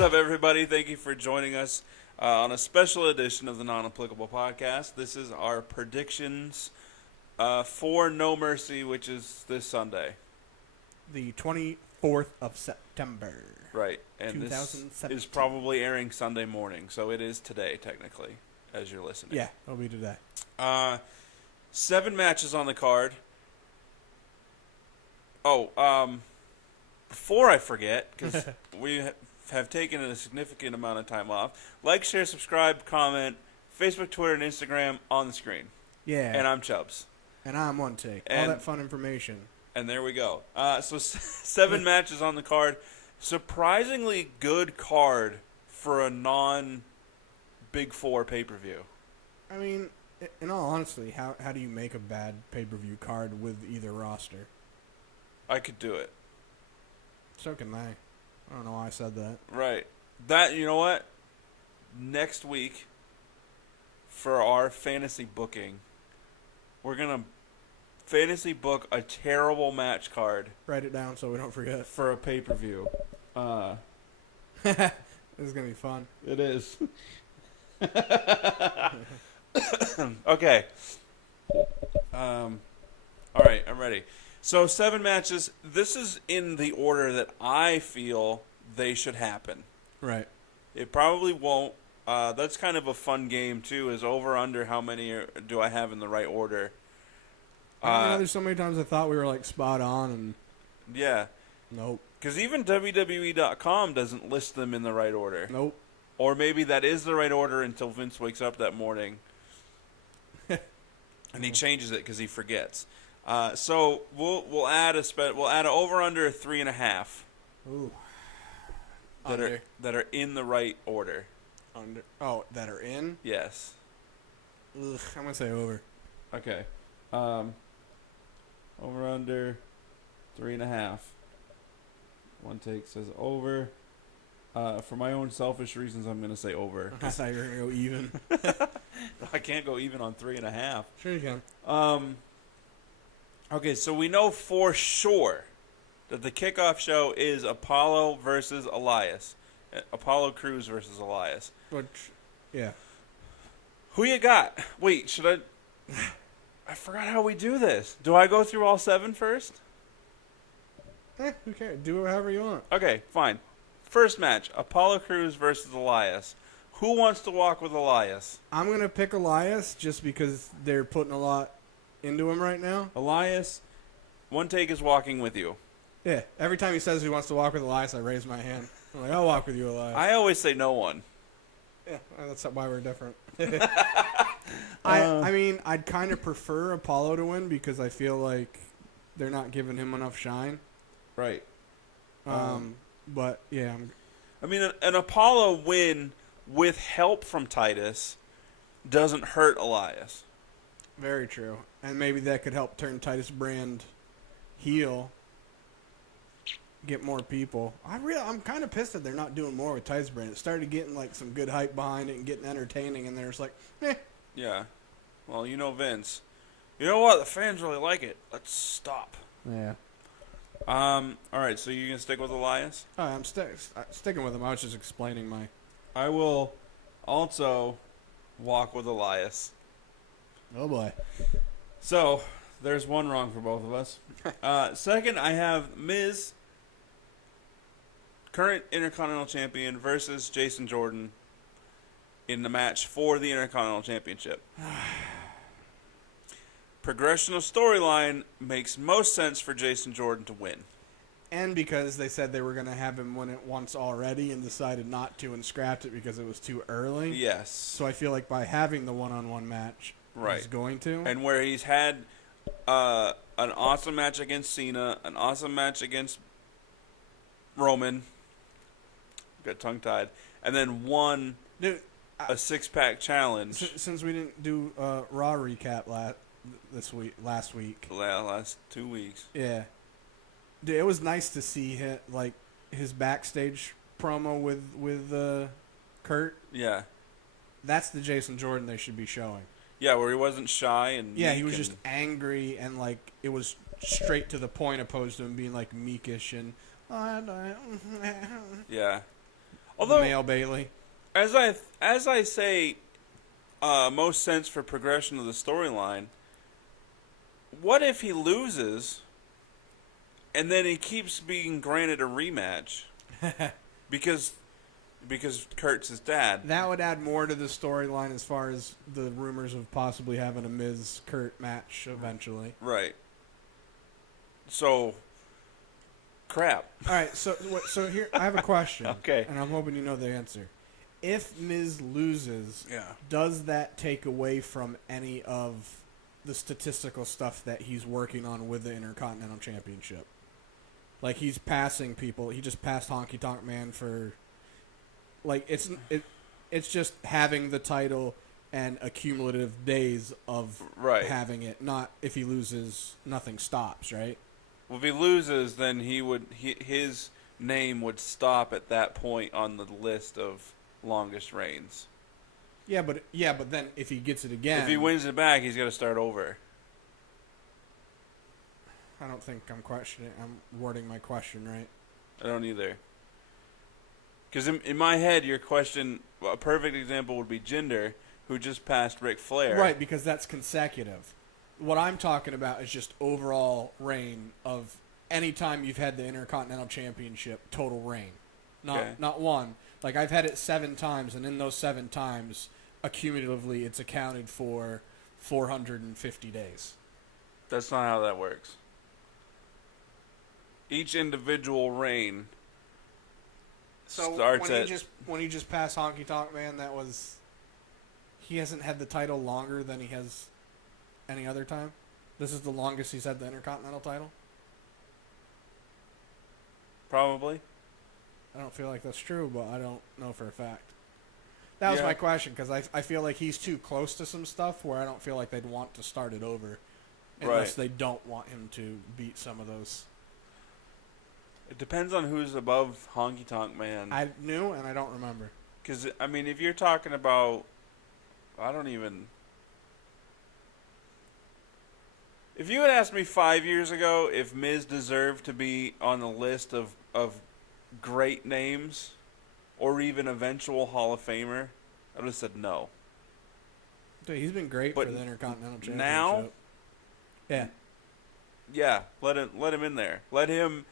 What's up, everybody? Thank you for joining us on a special edition of the Non-Applicable Podcast. This is our predictions for No Mercy, which is this Sunday. The 24th of September. Right. And this is probably airing Sunday morning, so it is today, technically, as you're listening. Yeah, it'll be today. 7 matches on the card. Before I forget, because we have taken a significant amount of time off, like, share, subscribe, comment, Facebook, Twitter, and Instagram on the screen. Yeah. And I'm Chubbs. And I'm One Take. All that fun information. And there we go. So 7 matches on the card. Surprisingly good card for a non-Big Four pay-per-view. I mean, in all honesty, how do you make a bad pay-per-view card with either roster? I could do it. So can I. I don't know why I said that. Right. You know what? Next week, for our fantasy booking, we're going to fantasy book a terrible match card. Write it down so we don't forget. For a pay-per-view. This is going to be fun. It is. Okay. All right, I'm ready. So 7 matches. This is in the order that I feel they should happen. Right. It probably won't. That's kind of a fun game, too, is over, under, how many do I have in the right order. There's so many times I thought we were, like, spot on, and... Yeah. Nope. Because even WWE.com doesn't list them in the right order. Nope. Or maybe that is the right order until Vince wakes up that morning. And he changes it because he forgets. So we'll add an over under 3.5. Ooh. That are in the right order. Under. Oh, that are in? Yes. Ugh, I'm gonna say over. Okay. Over under 3.5. One Take says over. For my own selfish reasons, I'm gonna say over. I thought you were gonna go even. I can't go even on 3.5. Sure you can. Okay, so we know for sure that the kickoff show is Apollo versus Elias. Apollo Crews versus Elias. Which, yeah. Who you got? Wait, should I... I forgot how we do this. Do I go through all 7 first? Who cares? Do it however you want. Okay, fine. First match, Apollo Crews versus Elias. Who wants to walk with Elias? I'm going to pick Elias just because they're putting a lot into him right now. Elias, One Take is walking with you. Yeah, every time he says he wants to walk with Elias, I raise my hand. I'm like, I'll walk with you, Elias. I always say no one. Yeah, that's why we're different. I mean, I'd kind of prefer Apollo to win because I feel like they're not giving him enough shine. Right. But, yeah. I mean, an Apollo win with help from Titus doesn't hurt Elias. Very true. And maybe that could help turn Titus Brand heel, get more people. I'm kind of pissed that they're not doing more with Titus Brand. It started getting like some good hype behind it and getting entertaining, and they're just like, eh. Yeah. Well, you know Vince. You know what? The fans really like it. Let's stop. Yeah. All right, so you gonna stick with Elias? I'm sticking with him. I was just explaining my... I will also walk with Elias. Oh, boy. So, there's one wrong for both of us. Second, I have Miz, current Intercontinental Champion, versus Jason Jordan in the match for the Intercontinental Championship. Progression of storyline makes most sense for Jason Jordan to win. And because they said they were going to have him win it once already and decided not to and scrapped it because it was too early. Yes. So I feel like by having the one-on-one match, he's going to. And where he's had an awesome match against Cena, an awesome match against Roman, got tongue-tied, and then won a 6-pack challenge. Since we didn't do Raw recap last week. Last 2 weeks. Yeah. Dude, it was nice to see his backstage promo with Kurt. Yeah. That's the Jason Jordan they should be showing. Yeah, where he wasn't shy and yeah, he was just angry and like it was straight to the point, opposed to him being like meekish and yeah. Although, male Bailey. as I say, most sense for progression of the storyline. What if he loses, and then he keeps being granted a rematch because Kurt's his dad? That would add more to the storyline as far as the rumors of possibly having a Miz Kurt match eventually. Right. So, crap. All right, so here I have a question. Okay. And I'm hoping you know the answer. If Miz loses, Yeah. does that take away from any of the statistical stuff that he's working on with the Intercontinental Championship? Like, he's passing people. He just passed Honky Tonk Man for, like, it's just having the title and accumulative days of having it. Not if he loses, nothing stops, right? Well, if he loses, then his name would stop at that point on the list of longest reigns. Yeah, but then if he gets it again, If he wins it back, he's got to start over. I don't think I'm wording my question right. I don't either. Because in my head, your question, a perfect example would be Jinder, who just passed Ric Flair. Right, because that's consecutive. What I'm talking about is just overall reign of any time you've had the Intercontinental Championship, total reign. Not one. Like, I've had it 7 times, and in those 7 times, accumulatively, it's accounted for 450 days. That's not how that works. Each individual reign starts when he just passed Honky Tonk Man, he hasn't had the title longer than he has any other time. This is the longest he's had the Intercontinental title. Probably. I don't feel like that's true, but I don't know for a fact. That was my question, because I feel like he's too close to some stuff where I don't feel like they'd want to start it over unless they don't want him to beat some of those. It depends on who's above Honky Tonk Man. I knew, and I don't remember. Because, I mean, if you're talking about... If you had asked me 5 years ago if Miz deserved to be on the list of great names or even eventual Hall of Famer, I would have said no. Dude, he's been great for the Intercontinental Championship. Now? Yeah, let him in there. The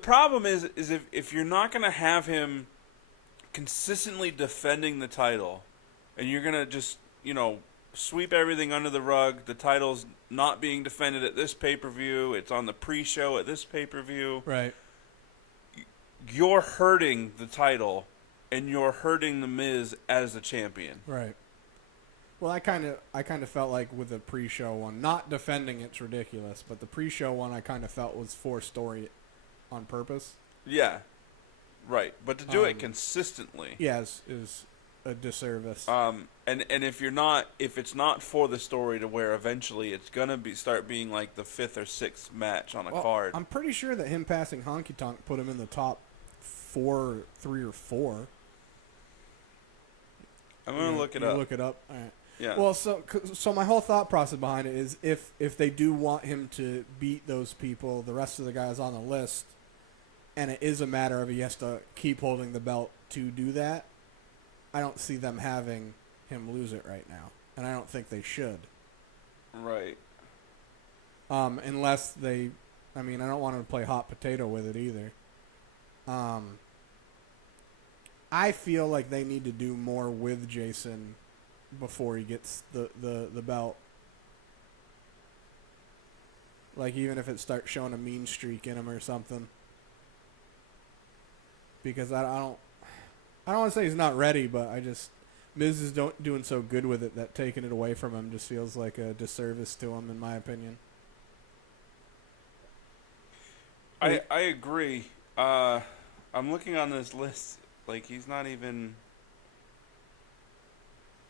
problem is if you're not going to have him consistently defending the title and you're going to just, sweep everything under the rug, the title's not being defended at this pay-per-view, it's on the pre-show at this pay-per-view. Right. You're hurting the title and you're hurting the Miz as the champion. Right. Well, I kind of felt like with the pre-show one, not defending it's ridiculous, but the pre-show one I kind of felt was for story on purpose. Yeah. Right. But to do it consistently. Yes, is a disservice. And if it's not for the story to where eventually it's gonna start being like the 5th or 6th match on a card. I'm pretty sure that him passing Honky Tonk put him in the top 3 or 4. I'm gonna look it up. Look it up. All right. Yeah. Well, so my whole thought process behind it is if they do want him to beat those people, the rest of the guys on the list, and it is a matter of he has to keep holding the belt to do that, I don't see them having him lose it right now, and I don't think they should. Right. Unless I don't want to play hot potato with it either. I feel like they need to do more with Jason before he gets the belt. Like, even if it starts showing a mean streak in him or something. Because I don't want to say he's not ready, but Miz is doing so good with it that taking it away from him just feels like a disservice to him, in my opinion. I agree. I'm looking on this list. Like, he's not even...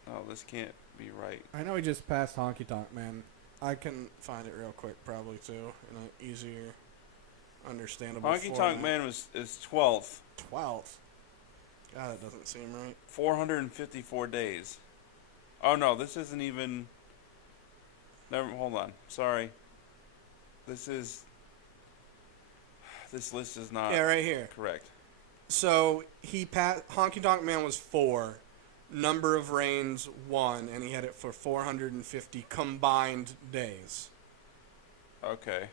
Oh, this can't be right. I know he just passed Honky Tonk Man. I can find it real quick, probably, too, in an easier, understandable Honky Tonk Man is 12th. 12th? God, that doesn't seem right. 454 days. Oh, no, this isn't even... Hold on. Sorry. This list is not... Yeah, right here. Correct. So he Honky Tonk Man was 4, number of reigns 1, and he had it for 450 combined days. Okay.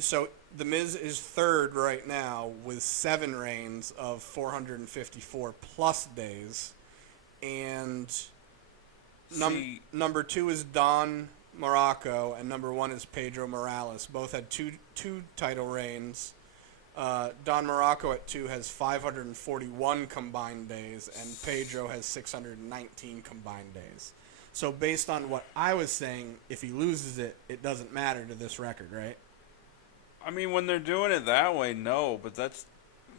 So the Miz is 3rd right now with 7 reigns of 454 plus days, and number 2 is Don Morocco, and number 1 is Pedro Morales. Both had two title reigns. Don Morocco at 2 has 541 combined days, and Pedro has 619 combined days. So based on what I was saying, if he loses it, it doesn't matter to this record, right? I mean, when they're doing it that way, no, but that's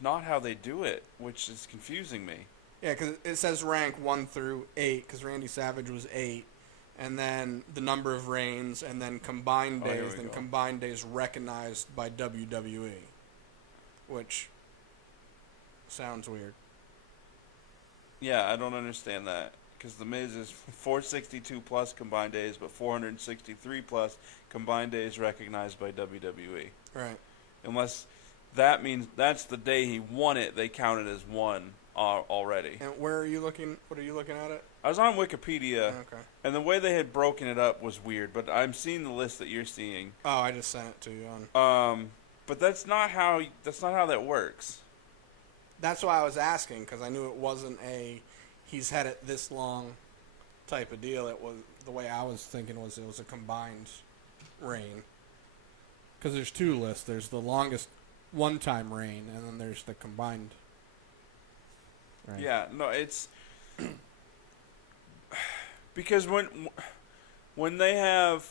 not how they do it, which is confusing me. Yeah, because it says rank 1 through 8, because Randy Savage was 8, and then the number of reigns, and then combined days, and combined days recognized by WWE, which sounds weird. Yeah, I don't understand that, because The Miz is 462 plus combined days, but 463 plus combined days recognized by WWE. Right. Unless that means that's the day he won it, they count it as one already. And where are you looking? What are you looking at it? I was on Wikipedia, Okay. and the way they had broken it up was weird, but I'm seeing the list that you're seeing. Oh, I just sent it to you on. But that's not how that works. That's why I was asking, because I knew it wasn't a he's had it this long type of deal. It was the way I was thinking was it was a combined reign. Because there's 2 lists. There's the longest one-time reign, and then there's the combined reign. Yeah, no, it's because when they have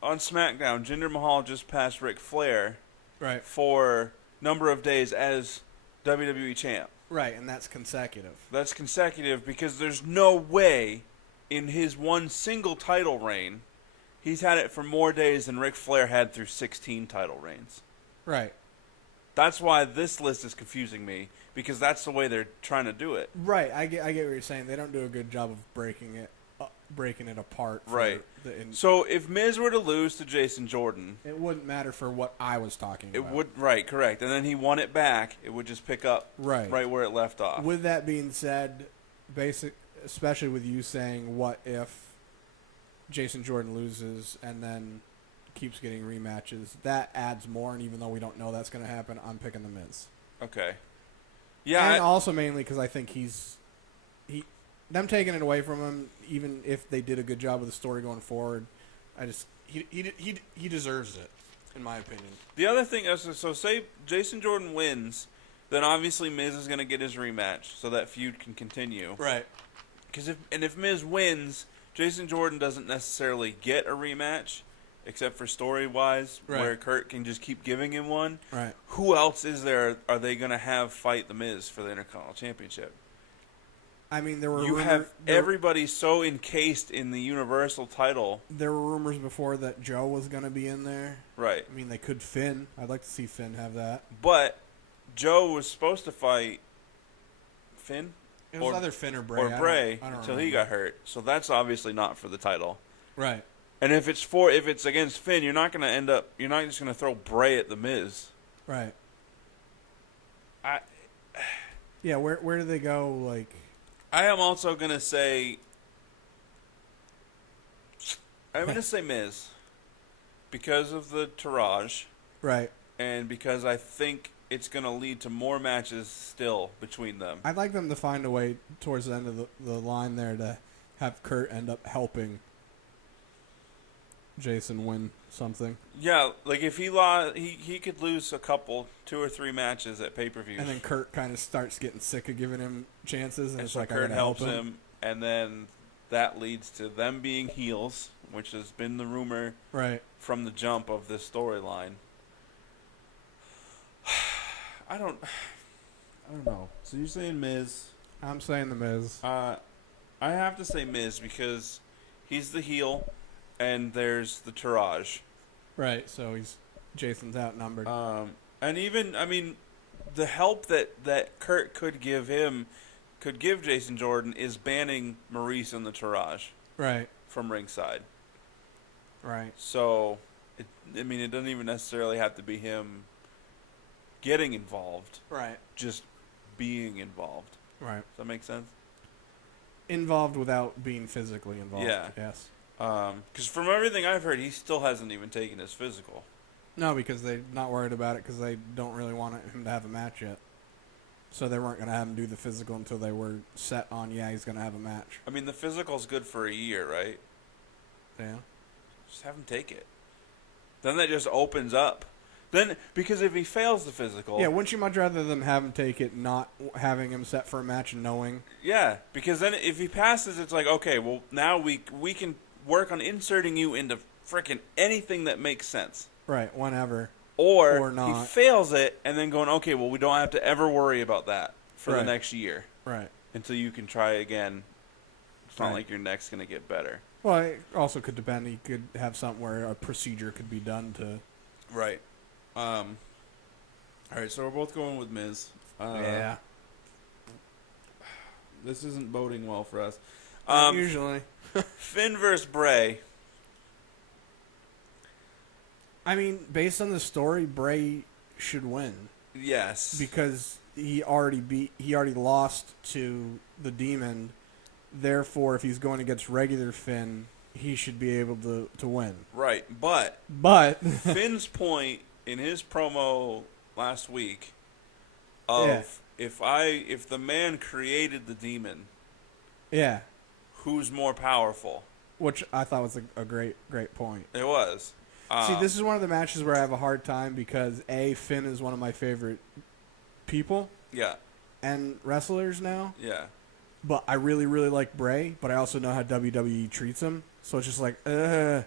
on SmackDown, Jinder Mahal just passed Ric Flair, right, for number of days as WWE champ. Right, and that's consecutive. That's consecutive because there's no way in his one single title reign he's had it for more days than Ric Flair had through 16 title reigns. Right. That's why this list is confusing me, because that's the way they're trying to do it. Right, I get what you're saying. They don't do a good job of breaking it apart. Right. So if Miz were to lose to Jason Jordan, it wouldn't matter for what I was talking about. It would, right, correct. And then he won it back, it would just pick up right where it left off. With that being said, especially with you saying, what if Jason Jordan loses and then keeps getting rematches, that adds more, and even though we don't know that's going to happen, I'm picking The Miz. Okay. Yeah. And also mainly because I think them taking it away from him, even if they did a good job with the story going forward, he deserves it, in my opinion. The other thing is, so say Jason Jordan wins, then obviously Miz is going to get his rematch, so that feud can continue. Right. Because if Miz wins, Jason Jordan doesn't necessarily get a rematch, except for story-wise, where Kurt can just keep giving him one. Right. Who else is there are they going to have fight The Miz for the Intercontinental Championship? I mean, there were everybody so encased in the Universal title. There were rumors before that Joe was going to be in there. Right. I mean, they could Finn. I'd like to see Finn have that. But Joe was supposed to fight Finn? It was either Finn or Bray. Until he got hurt. So that's obviously not for the title. Right. And if it's against Finn, you're not just going to throw Bray at The Miz. Right. Yeah, where do they go, like... I am also going to say... I'm going to say Miz. Because of the Taraj. Right. And because I think it's going to lead to more matches still between them. I'd like them to find a way towards the end of the line there to have Kurt end up helping Jason win something. Yeah, like if he lost, he could lose 2 or 3 matches at pay-per-views. And then Kurt kind of starts getting sick of giving him chances. And it's so like, Kurt helps him. And then that leads to them being heels, which has been the rumor from the jump of this storyline. I don't know. So you're saying Miz? I'm saying The Miz. I have to say Miz because he's the heel, and there's the Taraj. Right. So Jason's outnumbered. And even the help that Kurt could give Jason Jordan is banning Maurice and the Taraj. Right. From ringside. Right. So, it doesn't even necessarily have to be him getting involved, Right. just being involved. Right. Does that make sense? Involved without being physically involved. Yeah. Yes. Because from everything I've heard, he still hasn't even taken his physical. No, because they're not worried about it because they don't really want him to have a match yet. So they weren't going to have him do the physical until they were set on, he's going to have a match. I mean, the physical's good for a year, right? Yeah. Just have him take it. Then that just opens up. Then, because if he fails the physical... Yeah, wouldn't you much rather them have him take it, not having him set for a match and knowing? Yeah, because then if he passes, it's like, okay, well, now we can work on inserting you into frickin' anything that makes sense. Right, whenever. Or not. he fails it, and then going, okay, well, we don't have to ever worry about that for the Right. next year. Right. Until you can try again. It's not Right. like your neck's going to get better. Well, it also could depend. He could have something where a procedure could be done to... Right. All right, so we're both going with Miz. yeah. This isn't boding well for us. Usually. Finn versus Bray. I mean, based on the story, Bray should win. Yes. Because he already lost to the Demon. Therefore, if he's going against regular Finn, he should be able to win. Right, but Finn's point in his promo last week of if the man created the Demon, yeah, who's more powerful? Which I thought was a great point. It was. See, this is one of the matches where I have a hard time because Finn is one of my favorite people. Yeah. And wrestlers now. Yeah. But I really, really like Bray, but I also know how WWE treats him. So it's just like, ugh.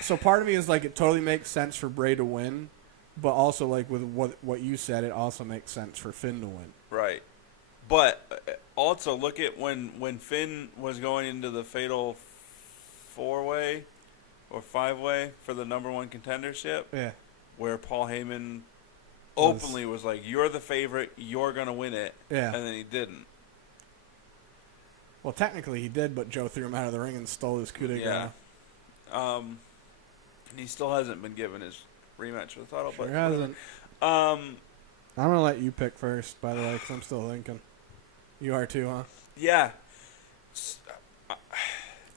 So part of me is like, it totally makes sense for Bray to win, but also like with what you said, it also makes sense for Finn to win. Right. But also look at when Finn was going into the fatal 4-way or 5-way for the #1 contendership. Yeah. Where Paul Heyman openly was like, "You're the favorite. You're gonna win it." Yeah. And then he didn't. Well, technically he did, but Joe threw him out of the ring and stole his coup de grace. Yeah. And he still hasn't been given his rematch for the title. Sure but hasn't. I'm gonna let you pick first, by the way, because I'm still thinking. You are too, huh? Yeah.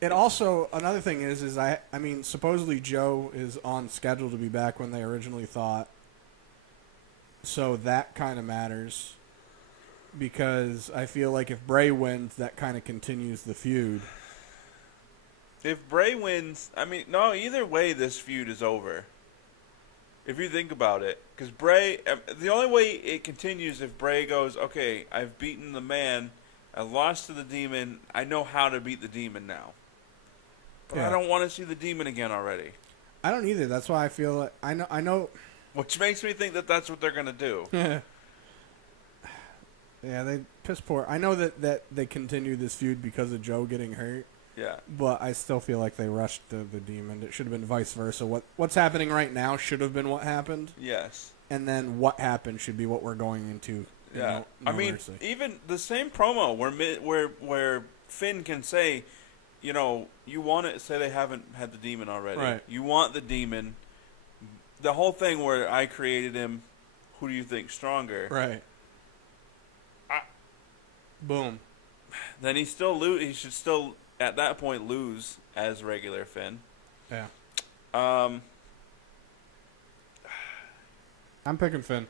It also, another thing is I mean, supposedly Joe is on schedule to be back when they originally thought. So that kind of matters. Because I feel like if Bray wins, that kind of continues the feud. If Bray wins, I mean, no, either way this feud is over. If you think about it. Because Bray, the only way it continues if Bray goes, okay, I've beaten the man, I lost to the Demon, I know how to beat the Demon now. But Yeah. I don't want to see the Demon again already. I don't either. That's why I feel like, I know. Which makes me think that that's what they're going to do. Yeah, they piss poor. I know that they continue this feud because of Joe getting hurt. Yeah. But I still feel like they rushed the Demon. It should have been vice versa. What's happening right now should have been what happened. Yes. And then what happened should be what we're going into. Yeah. No I mean, Mercy. even the same promo where Finn can say, you know, you want to say they haven't had the Demon already. Right. You want the Demon. The whole thing where I created him, who do you think stronger? Right. Boom. Then he should still at that point lose as regular Finn. Yeah. Um, I'm picking Finn.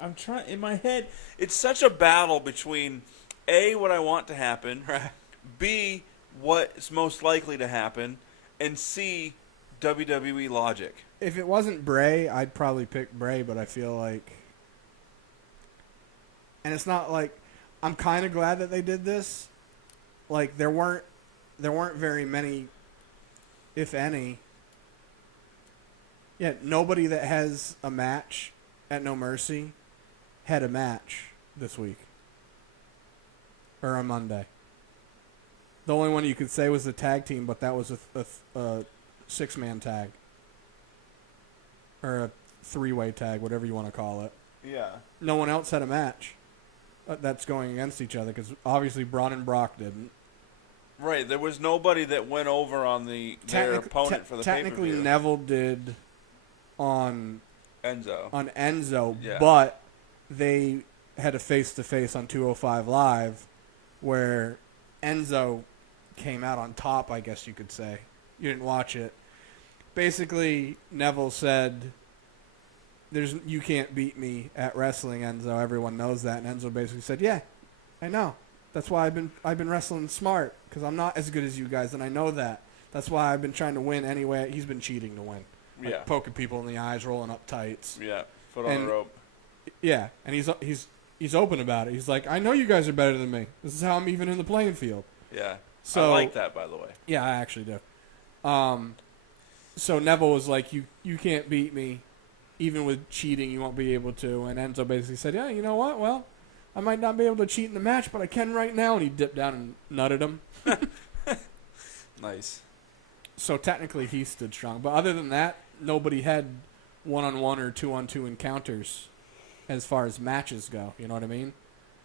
I'm trying in my head. It's such a battle between A, what I want to happen, Right. B, what's most likely to happen, and C, WWE logic. If it wasn't Bray, I'd probably pick Bray, but I feel like... And it's not like... I'm kind of glad that they did this. Like, there weren't very many, if any... Yeah, nobody that has a match at No Mercy had a match this week. Or on Monday. The only one you could say was the tag team, but that was a six-man tag. Or a three-way tag, whatever you want to call it. Yeah. No one else had a match that's going against each other, because obviously Braun and Brock didn't. Right, there was nobody that went over on their opponent for the Technically, pay-per-view. Neville did on Enzo. Yeah. but they had a face-to-face on 205 Live where Enzo came out on top, I guess you could say. You didn't watch it. Basically, Neville said, you can't beat me at wrestling, Enzo. Everyone knows that. And Enzo basically said, yeah, I know. That's why I've been wrestling smart, because I'm not as good as you guys, and I know that. That's why I've been trying to win anyway. He's been cheating to win. Like poking people in the eyes, rolling up tights. Yeah, foot on the rope. Yeah, and he's open about it. He's like, I know you guys are better than me. This is how I'm even in the playing field. Yeah, so, I like that, by the way. Yeah, I actually do. So Neville was like, you can't beat me. Even with cheating, you won't be able to. And Enzo basically said, yeah, you know what? Well, I might not be able to cheat in the match, but I can right now. And he dipped down and nutted him. Nice. So technically he stood strong. But other than that, nobody had one-on-one or two-on-two encounters as far as matches go. You know what I mean?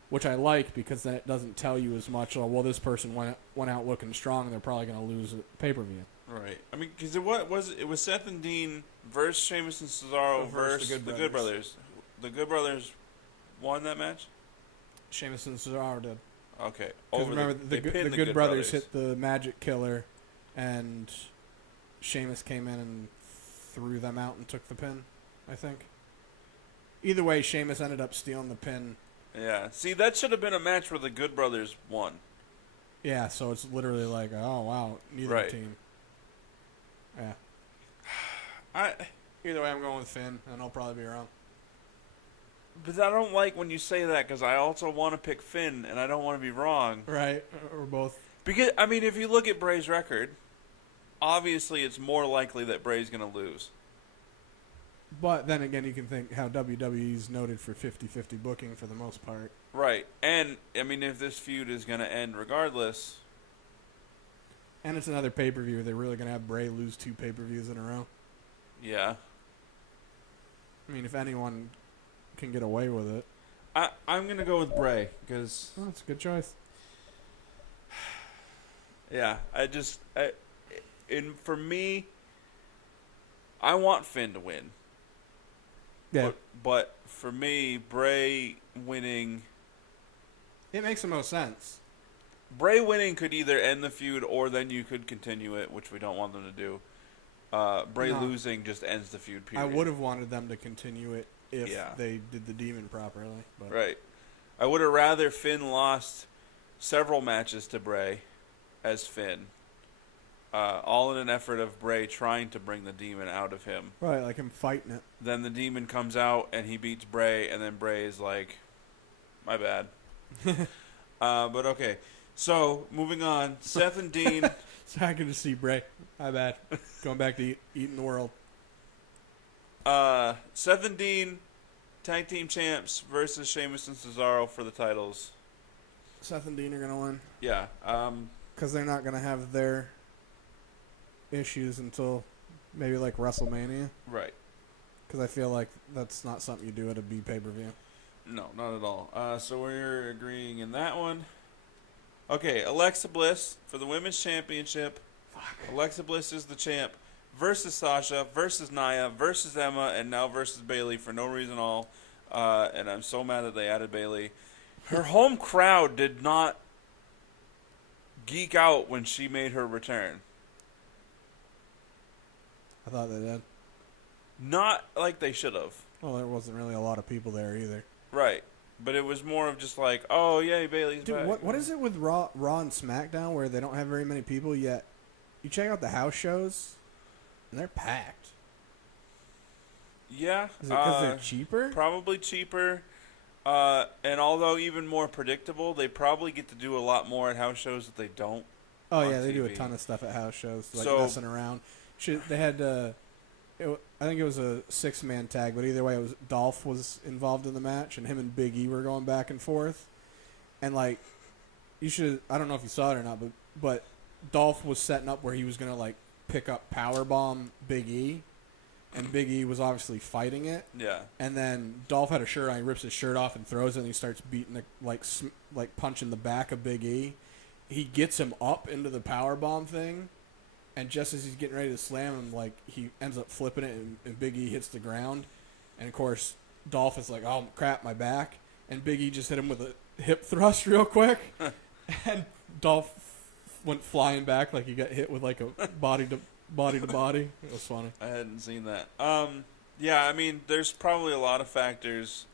Which I like, because then it doesn't tell you as much, oh, well, this person went out looking strong, they're probably going to lose a pay-per-view. Right. I mean, because it was Seth and Dean versus Sheamus and Cesaro versus the Good Brothers. The Good Brothers won that match? Sheamus and Cesaro did. Okay. Remember, the Good Brothers hit the Magic Killer, and Sheamus came in and threw them out and took the pin, I think. Either way, Sheamus ended up stealing the pin. Yeah. See, that should have been a match where the Good Brothers won. Yeah, so it's literally like, oh, wow, neither team. Yeah. Either way, I'm going with Finn, and I'll probably be wrong. But I don't like when you say that, because I also want to pick Finn, and I don't want to be wrong. Right, or both. Because, I mean, if you look at Bray's record, obviously it's more likely that Bray's going to lose. But then again, you can think how WWE's noted for 50-50 booking for the most part. Right. And, I mean, if this feud is going to end regardless. And it's another pay-per-view. They're really going to have Bray lose 2 pay-per-views in a row. Yeah. I mean, if anyone can get away with it. I'm going to go with Bray, because... Oh, that's a good choice. Yeah, for me, I want Finn to win. Yeah. But for me, Bray winning... It makes the most sense. Bray winning could either end the feud, or then you could continue it, which we don't want them to do. Bray losing just ends the feud, period. I would have wanted them to continue it if they did the Demon properly. But. Right. I would have rather Finn lost several matches to Bray as Finn. All in an effort of Bray trying to bring the Demon out of him. Right, like him fighting it. Then the Demon comes out and he beats Bray, and then Bray is like, my bad. But okay. So, moving on. Seth and Dean. So I can just see Bray. My bad. Going back to eating the world. Seth and Dean, tag team champs versus Sheamus and Cesaro for the titles. Seth and Dean are going to win. Yeah. Because they're not going to have their issues until maybe like WrestleMania. Right. Because I feel like that's not something you do at a B pay-per-view. No, not at all. So we're agreeing in that one. Okay, Alexa Bliss for the Women's Championship. Fuck. Alexa Bliss is the champ versus Sasha, versus Nia, versus Emma, and now versus Bayley for no reason at all. And I'm so mad that they added Bayley. Her home crowd did not geek out when she made her return. I thought they did. Not like they should have. Well, there wasn't really a lot of people there either. Right. But it was more of just like, oh, yay, Bayley's back. Dude, what is it with Raw and SmackDown where they don't have very many people yet? You check out the house shows, and they're packed. Yeah. Is it because they're cheaper? Probably cheaper. And although even more predictable, they probably get to do a lot more at house shows that they don't. Oh, yeah, they do a ton of stuff at house shows, like messing around. They had... I think it was a 6-man tag, but either way, Dolph was involved in the match, and him and Big E were going back and forth. And like, I don't know if you saw it or not, but Dolph was setting up where he was gonna like pick up powerbomb Big E, and Big E was obviously fighting it. Yeah. And then Dolph had a shirt on, he rips his shirt off and throws it, and he starts beating like punching the back of Big E. he gets him up into the power bomb thing, and just as he's getting ready to slam him, like he ends up flipping it, and Big E hits the ground, and of course Dolph is like, "Oh crap, my back," and Big E just hit him with a hip thrust real quick, and Dolph went flying back like he got hit with like a body to body. It was funny. I hadn't seen that. Yeah, I mean, there's probably a lot of factors.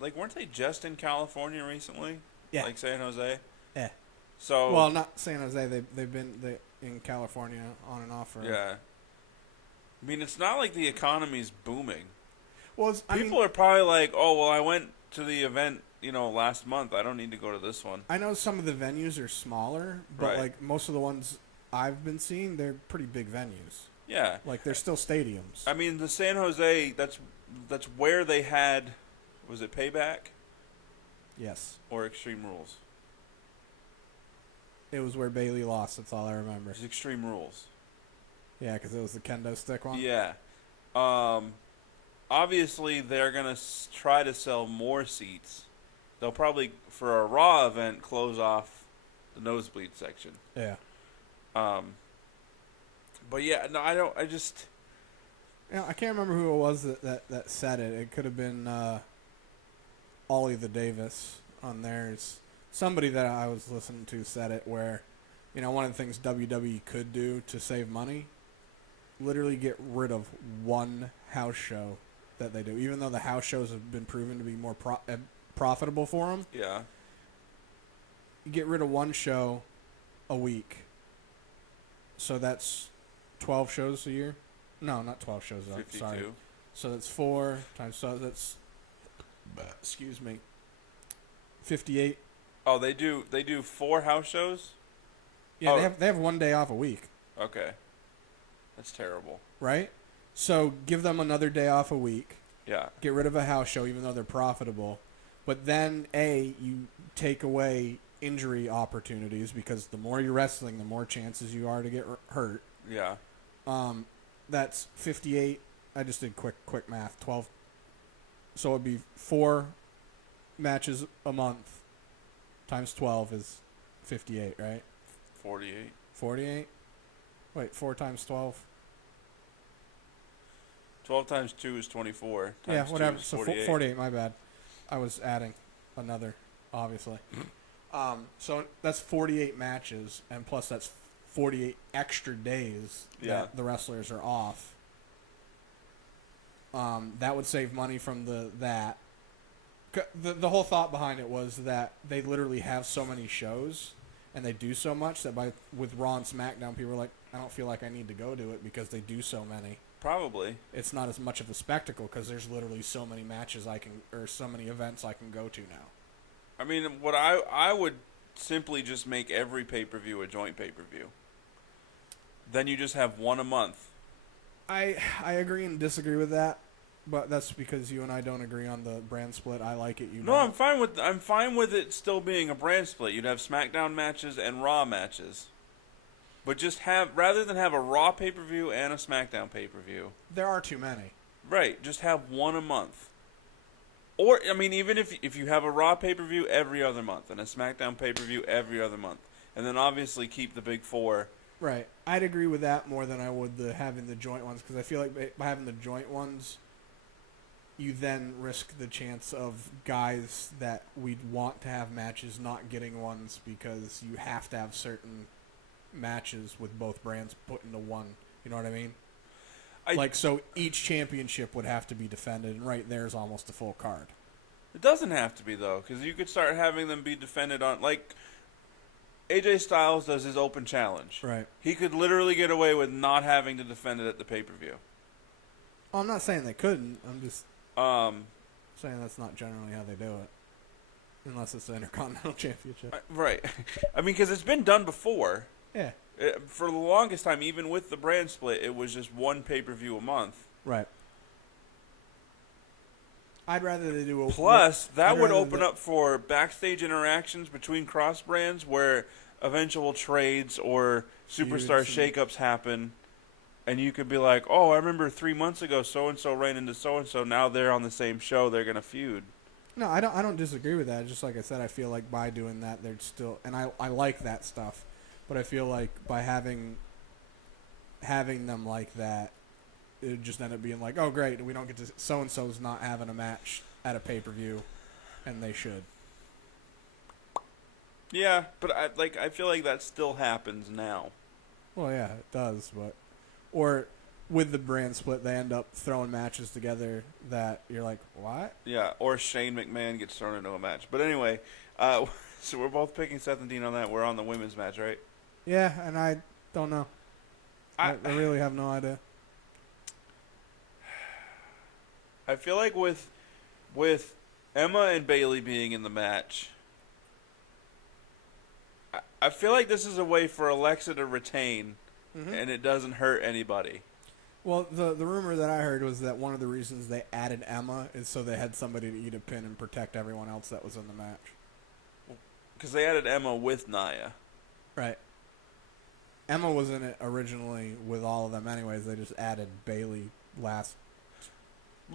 Like, weren't they just in California recently? Yeah. Like San Jose? Yeah. So. Well, not San Jose. They've been in California on and off for. Yeah. I mean, it's not like the economy's booming. Well, People are probably like, oh, well, I went to the event, last month. I don't need to go to this one. I know some of the venues are smaller, but Right. like most of the ones I've been seeing, they're pretty big venues. Yeah. Like they're still stadiums. I mean, the San Jose, that's where they had, was it Payback Yes. or Extreme Rules? It was where Bailey lost. That's all I remember. It was Extreme Rules. Yeah, because it was the kendo stick one. Yeah. Obviously, they're going to try to sell more seats. They'll probably, for a Raw event, close off the nosebleed section. Yeah. But yeah, no, I just... Yeah, I can't remember who it was that said it. It could have been Ollie the Davis on theirs. Somebody that I was listening to said it where, one of the things WWE could do to save money, literally get rid of one house show that they do. Even though the house shows have been proven to be more profitable for them, Yeah. you get rid of one show a week. So that's 12 shows a year? No, not 12 shows. 52. Sorry. So that's 4 times, so that's, excuse me, 58. Oh, they do 4 house shows? Yeah, Oh. they have one day off a week, Okay. That's terrible. right? So give them another day off a week. Yeah. Get rid of a house show, even though they're profitable. But then, you take away injury opportunities because the more you're wrestling, the more chances you are to get hurt. Yeah. That's 58. I just did quick math. 12. So it'd be 4 matches a month times 12 is 58, right? 48. 48? Wait, 4 times 12? 12 times 2 is 24. Yeah, Times 2 whatever. is So 48. 48, my bad. I was adding another, obviously. So that's 48 matches, and plus that's 48 extra days that the wrestlers are off. That would save money from that. The whole thought behind it was that they literally have so many shows, and they do so much that with Raw and SmackDown, people are like, I don't feel like I need to go to it because they do so many. Probably. It's not as much of a spectacle because there's literally so many matches or so many events I can go to now. I mean, what I would simply just make every pay-per-view a joint pay-per-view. Then you just have one a month. I agree and disagree with that, but that's because you and I don't agree on the brand split. I like it. No, I'm fine with it still being a brand split. You'd have SmackDown matches and Raw matches. But just rather than have a Raw pay-per-view and a SmackDown pay-per-view. There are too many. Right, just have one a month. Or, I mean, even if you have a Raw pay-per-view every other month and a SmackDown pay-per-view every other month. And then obviously keep the big 4. Right. I'd agree with that more than I would having the joint ones, because I feel like by having the joint ones, you then risk the chance of guys that we'd want to have matches not getting ones because you have to have certain matches with both brands put into one. You know what I mean? So each championship would have to be defended, and right there is almost a full card. It doesn't have to be, though, because you could start having them be defended on, like, AJ Styles does his open challenge. Right. He could literally get away with not having to defend it at the pay-per-view. Well, I'm not saying they couldn't. I'm just saying that's not generally how they do it. Unless it's the Intercontinental Championship. Right. I mean, because it's been done before. Yeah. For the longest time, even with the brand split, it was just one pay-per-view a month. Right. I'd rather they do a... Plus, that would open up for backstage interactions between cross-brands where eventual trades or superstar shakeups happen. And you could be like, oh, I remember 3 months ago so-and-so ran into so-and-so. Now they're on the same show. They're going to feud. No, I don't disagree with that. Just like I said, I feel like by doing that, they're still, and I like that stuff, but I feel like by having them like that, it would just end up being like, oh great, we don't get to, so and so's not having a match at a pay-per-view, and they should. Yeah, but I feel like that still happens now. Well, yeah, it does, but or with the brand split, they end up throwing matches together that you're like, what? Yeah, or Shane McMahon gets thrown into a match. But anyway, so we're both picking Seth and Dean on that. We're on the women's match, right? Yeah, and I don't know. I really have no idea. I feel like with Emma and Bayley being in the match, I feel like this is a way for Alexa to retain, and it doesn't hurt anybody. Well, the rumor that I heard was that one of the reasons they added Emma is so they had somebody to eat a pin and protect everyone else that was in the match. Because they added Emma with Nia. Right. Emma was in it originally with all of them anyways. They just added Bayley last.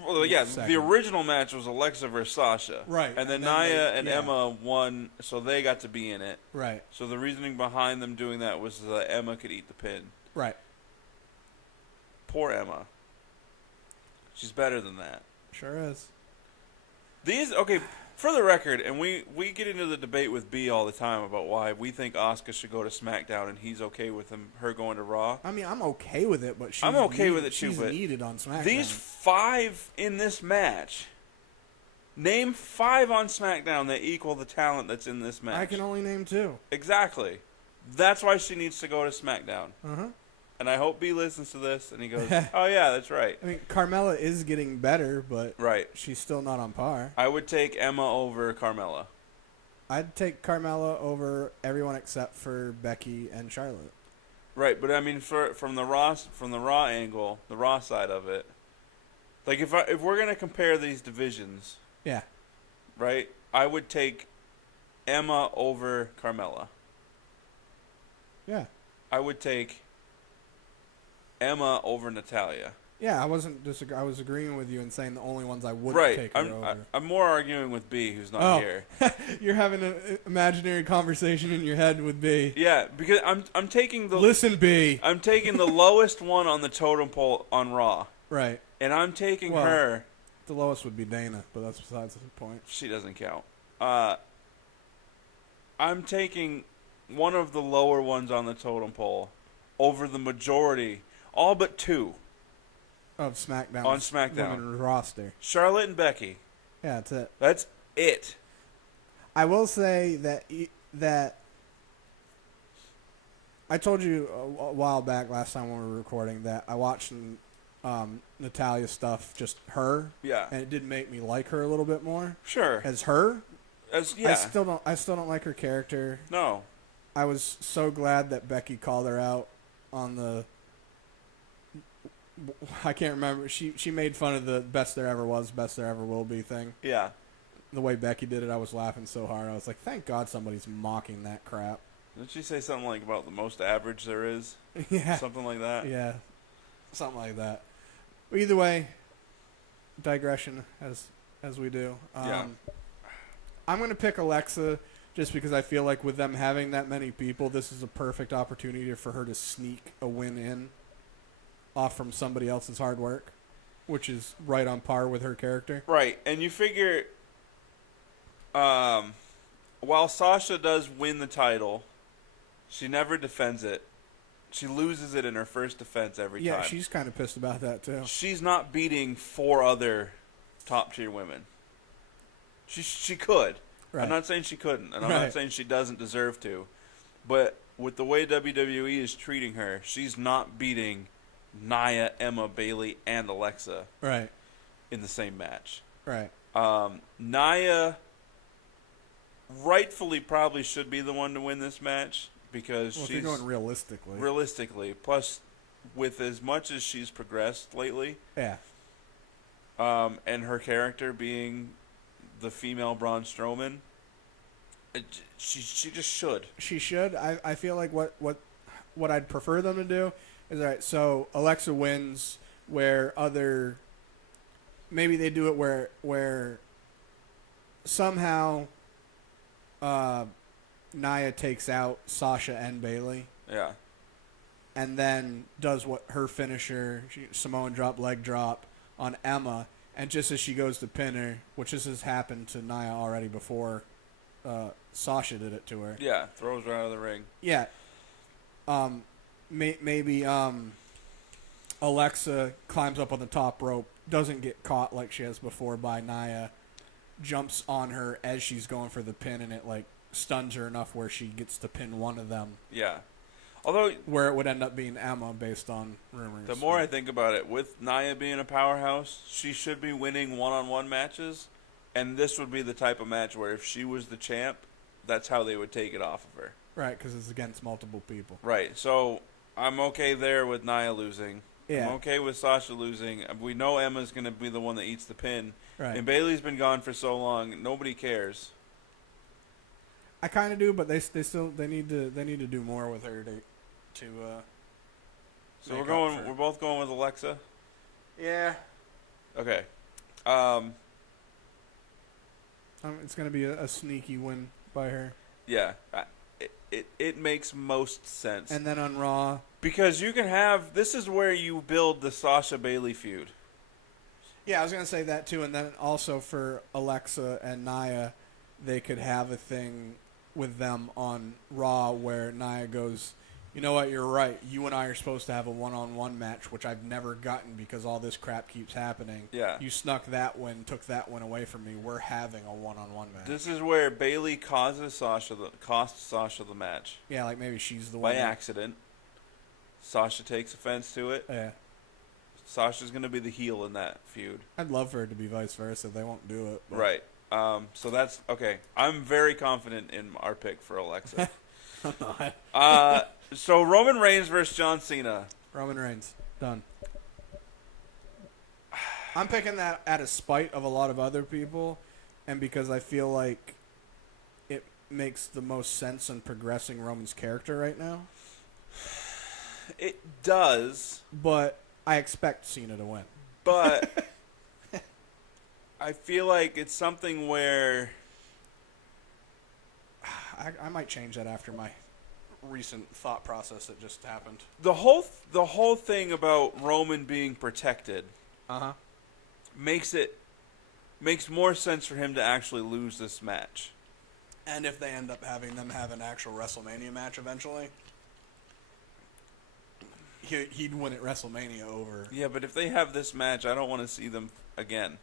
Well, yeah, second. the original match was Alexa versus Sasha. Right. And then And then Nia they- and yeah. Emma won, so they got to be in it. Right. So the reasoning behind them doing that was that Emma could eat the pin. Right. Poor Emma. She's better than that. Sure is. Okay, for the record, and we get into the debate with B all the time about why we think Asuka should go to SmackDown and he's okay with her going to Raw. I mean, I'm okay with it, but I'm okay with it too, she's but needed on SmackDown. These 5 in this match, name 5 on SmackDown that equal the talent that's in this match. I can only name 2. Exactly. That's why she needs to go to SmackDown. Uh-huh. And I hope B listens to this and he goes, oh yeah, that's right. I mean, Carmella is getting better, but Right. she's still not on par. I would take Emma over Carmella. I'd take Carmella over everyone except for Becky and Charlotte. Right, but I mean, from the Raw angle, the Raw side of it, like if we're gonna compare these divisions, Yeah. right, I would take Emma over Carmella. Yeah. I would take Emma over Natalya. Yeah, I wasn't I was agreeing with you and saying the only ones I wouldn't Right, take her over. I'm more arguing with B, who's not here. You're having an imaginary conversation in your head with B. Yeah, because I'm taking the Listen, B. I'm taking the lowest one on the totem pole on Raw, Right. and I'm taking Well, her. The lowest would be Dana, but that's besides the point. She doesn't count. I'm taking one of the lower ones on the totem pole over the majority, all but 2 Of SmackDown. on SmackDown. Women's roster. Charlotte and Becky. Yeah, that's it. That's it. I will say that I told you a while back last time when we were recording that I watched Natalya stuff, just her. Yeah. And it did make me like her a little bit more. Sure. As her. Yeah. I still don't like her character. No. I was so glad that Becky called her out on the. I can't remember. She made fun of the best there ever was, best there ever will be thing. Yeah. The way Becky did it, I was laughing so hard. I was like, thank God somebody's mocking that crap. Didn't she say something like about the most average there is? Yeah. Something like that? Yeah. Something like that. Either way, digression as we do. Yeah. I'm going to pick Alexa just because I feel like with them having that many people, this is a perfect opportunity for her to sneak a win in off from somebody else's hard work, which is right on par with her character. Right. And you figure, while Sasha does win the title, she never defends it. She loses it in her first defense every time. Yeah, she's kind of pissed about that too. She's not beating 4 other top-tier women. She could. Right. I'm not saying she couldn't, and I'm Right. not saying she doesn't deserve to. But with the way WWE is treating her, she's not beating Nia, Emma, Bayley, and Alexa Right. in the same match. Right. Nia rightfully probably should be the one to win this match because Well, if she's you're going realistically. realistically. Plus, with as much as she's progressed lately, Yeah. and her character being the female Braun Strowman, she just should. She should. I feel like what I'd prefer them to do is, all right, so Alexa wins where maybe they do it where somehow Nia takes out Sasha and Bayley, Yeah. and then does what her finisher, Samoan drop, leg drop on Emma, and just as she goes to pin her, which this has happened to Nia already before, Sasha did it to her. Yeah, throws her out of the ring. Yeah. Maybe Alexa climbs up on the top rope, doesn't get caught like she has before by Nia, jumps on her as she's going for the pin, and it like stuns her enough where she gets to pin one of them. Yeah. Although where it would end up being Emma based on rumors. The more I think about it, with Nia being a powerhouse, she should be winning one-on-one matches, and this would be the type of match where if she was the champ, that's how they would take it off of her. Right, because it's against multiple people. Right, so I'm okay there with Nia losing. Yeah. I'm okay with Sasha losing. We know Emma's going to be the one that eats the pin. Right. And Bayley's been gone for so long, nobody cares. I kind of do, but they need to do more with her to So we're both going with Alexa. Yeah. Okay. It's going to be a sneaky win by her. Yeah. It makes most sense. And then on Raw, because you can have, this is where you build the Sasha Bayley feud. yeah, I was going to say that too. And then also for Alexa and Nia, they could have a thing with them on Raw where Nia goes, you know what, you're right. You and I are supposed to have a one-on-one match, which I've never gotten because all this crap keeps happening. Yeah. You snuck that win, took that one away from me. We're having a one-on-one match. This is where Bayley costs Sasha the match. Yeah, like maybe she's the one. By accident. Sasha takes offense to it. Yeah. Sasha's going to be the heel in that feud. I'd love for it to be vice versa. They won't do it. But. Right. So that's, okay. I'm very confident in our pick for Alexa. I'm not. So Roman Reigns versus John Cena. Roman Reigns. Done. I'm picking that out of spite of a lot of other people, and because I feel like it makes the most sense in progressing Roman's character right now. It does. But I expect Cena to win. But I feel like it's something where I might change that after my recent thought process that just happened. the whole thing about Roman being protected makes more sense for him to actually lose this match. And if they end up having them have an actual WrestleMania match eventually, he'd win at WrestleMania over. Yeah, but if they have this match, I don't want to see them again.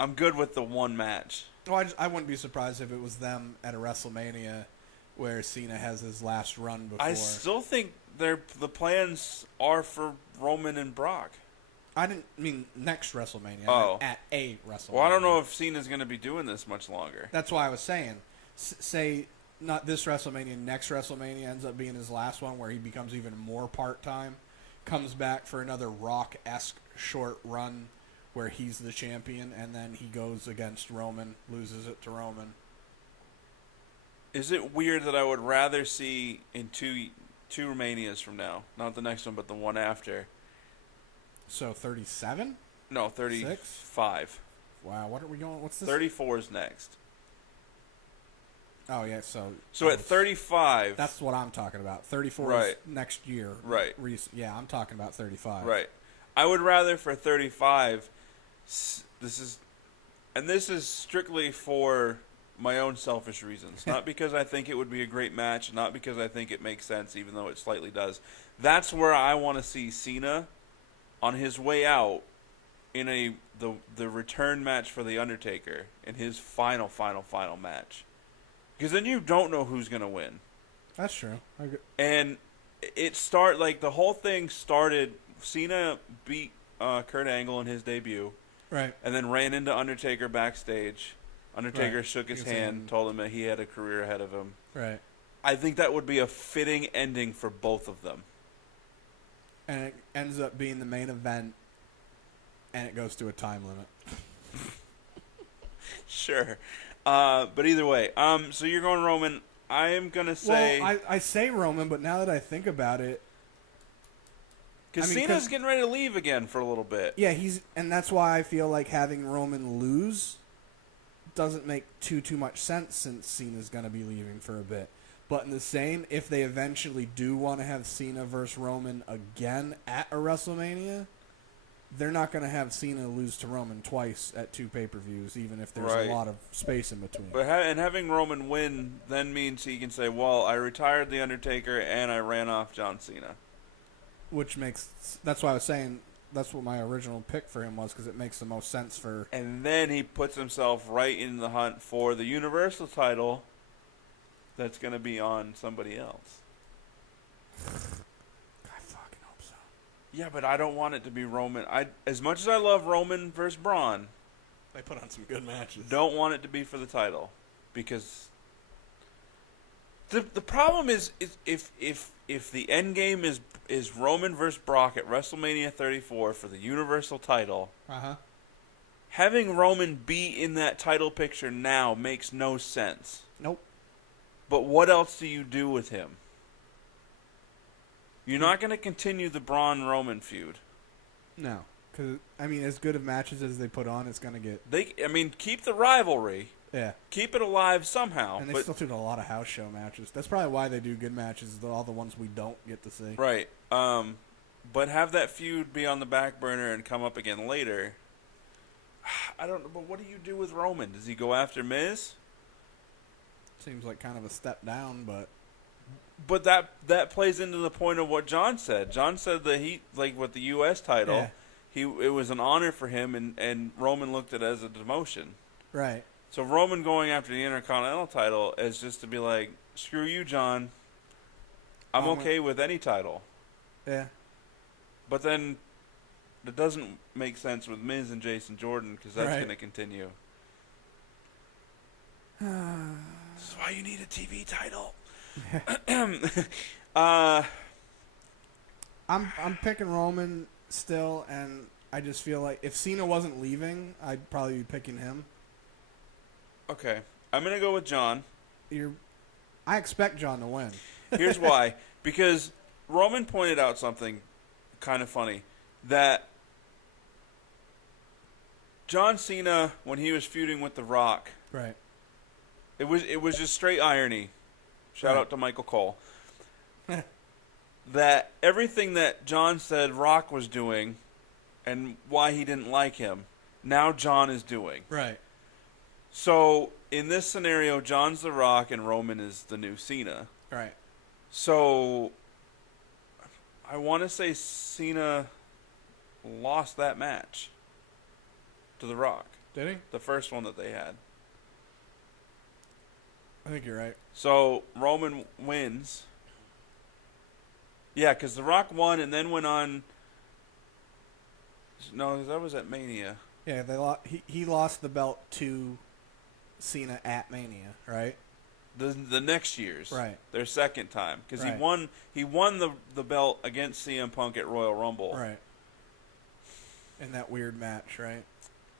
I'm good with the one match. Well, I wouldn't be surprised if it was them at a WrestleMania where Cena has his last run before. I still think the plans are for Roman and Brock. I didn't mean next WrestleMania. Oh. I meant at a WrestleMania. Well, I don't know if Cena's going to be doing this much longer. That's why I was saying, say not this WrestleMania, next WrestleMania ends up being his last one where he becomes even more part-time, comes back for another Rock-esque short run where he's the champion, and then he goes against Roman, loses it to Roman. Is it weird that I would rather see in two Romanias from now, not the next one, but the one after? So 37? No, 35. Wow, what are we going? What's this? 34 is next. Oh yeah, so at 35, that's what I'm talking about. 34 Right. is next year. Right. Yeah, I'm talking about 35. right. I would rather for 35. This is strictly for my own selfish reasons, not because I think it would be a great match, not because I think it makes sense, even though it slightly does. That's where I want to see Cena on his way out in the return match for The Undertaker in his final match. Because then you don't know who's going to win. That's true. And the whole thing started, Cena beat Kurt Angle in his debut. Right. And then ran into Undertaker backstage. Undertaker Right. shook his hand, told him that he had a career ahead of him. Right. I think that would be a fitting ending for both of them. And it ends up being the main event, and it goes to a time limit. Sure. But either way, so you're going Roman. I am going to say... Well, I say Roman, but now that I think about it... Because Cena's getting ready to leave again for a little bit. Yeah, and that's why I feel like having Roman lose doesn't make too much sense since Cena's going to be leaving for a bit. But in the same, if they eventually do want to have Cena versus Roman again at a WrestleMania, they're not going to have Cena lose to Roman twice at 2 pay-per-views, even if there's Right. a lot of space in between. But having Roman win then means he can say, well, I retired The Undertaker and I ran off John Cena. Which makes... That's why I was saying... That's what my original pick for him was, because it makes the most sense for... And then he puts himself right in the hunt for the Universal title that's going to be on somebody else. I fucking hope so. Yeah, but I don't want it to be Roman. As much as I love Roman versus Braun, They put on some good matches. don't want it to be for the title. Because the problem is if the end game is Roman versus Brock at WrestleMania 34 for the Universal title, Uh-huh. having Roman be in that title picture now makes no sense. Nope. But what else do you do with him? You're not going to continue the Braun-Roman feud. No. Because, I mean, as good of matches as they put on, it's going to get... Keep the rivalry. Yeah. Keep it alive somehow. And they but, still do a lot of house show matches. That's probably why they do good matches, all the ones we don't get to see. right. But have that feud be on the back burner and come up again later. I don't know, but what do you do with Roman? Does he go after Miz? Seems like kind of a step down, but... But that plays into the point of what John said. John said that he, like with the U.S. title, it was an honor for him, and Roman looked at it as a demotion. Right. So Roman going after the Intercontinental title is just to be like, screw you, John. I'm okay with any title. Yeah. But then it doesn't make sense with Miz and Jason Jordan because that's Right. going to continue. This is why you need a TV title. I'm picking Roman still, and I just feel like if Cena wasn't leaving, I'd probably be picking him. Okay. I'm going to go with John. I expect John to win. Here's why. Because Roman pointed out something kind of funny. That John Cena, when he was feuding with The Rock, Right. it was just straight irony. Shout Right. out to Michael Cole. That everything that John said Rock was doing and why he didn't like him, now John is doing. Right. So, in this scenario, John's The Rock and Roman is the new Cena. Right. So, I want to say Cena lost that match to The Rock. Did he? The first one that they had. I think you're right. So, Roman wins. Yeah, because The Rock won and then went on... No, that was at Mania. Yeah, he lost the belt to Cena at Mania, right? The next year's. Right. Their second time. Because Right. he won the belt against CM Punk at Royal Rumble. Right. In that weird match, right?